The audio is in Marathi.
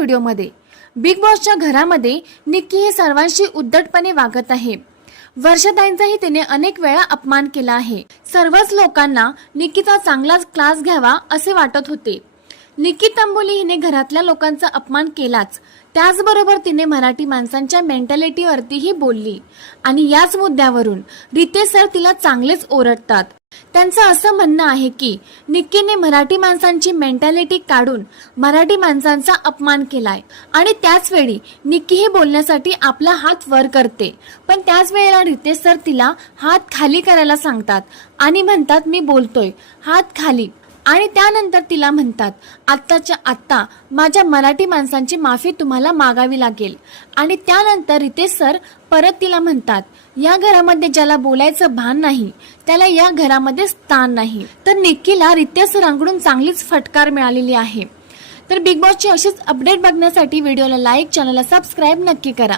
व्हिडिओमध्ये. बिग बॉसच्या घरामध्ये निक्की हे सर्वांशी उद्धटपणे वागत आहे. वर्षाताईंचाही तिने अनेक वेळा अपमान केला आहे. सर्वच लोकांना निक्कीचा चांगलाच क्लास घ्यावा असे वाटत होते. निक्की तंबोली हिने घरातल्या लोकांचा अपमान केलाच. त्याचबरोबर तिने मराठी माणसांच्या मेंटॅलिटीवरतीही बोलली. आणि याच मुद्द्यावरून रितेश सर तिला चांगलेच ओरडतात. त्यांचं असं म्हणणं आहे की निक्कीने मराठी माणसांची मेंटॅलिटी काढून मराठी माणसांचा अपमान केलाय. आणि त्याच वेळी निक्की ही बोलण्यासाठी आपला हात वर करते. पण त्याच वेळेला रितेश सर तिला हात खाली करायला सांगतात आणि म्हणतात मी बोलतोय. हात खाली. आणि त्यानंतर तिला म्हणतात आत्ताच्या आत्ता माझ्या मराठी माणसांची माफी तुम्हाला मागावी लागेल. आणि त्यानंतर रितेश सर परत तिला म्हणतात या घरामध्ये ज्याला बोलायचं भान नाही त्याला या घरामध्ये स्थान नाही. तर निक्कीला रितेश सरांकडून चांगलीच फटकार मिळालेली आहे. तर बिग बॉसची अशीच अपडेट बघण्यासाठी व्हिडिओला लाईक चॅनलला सबस्क्राईब नक्की करा.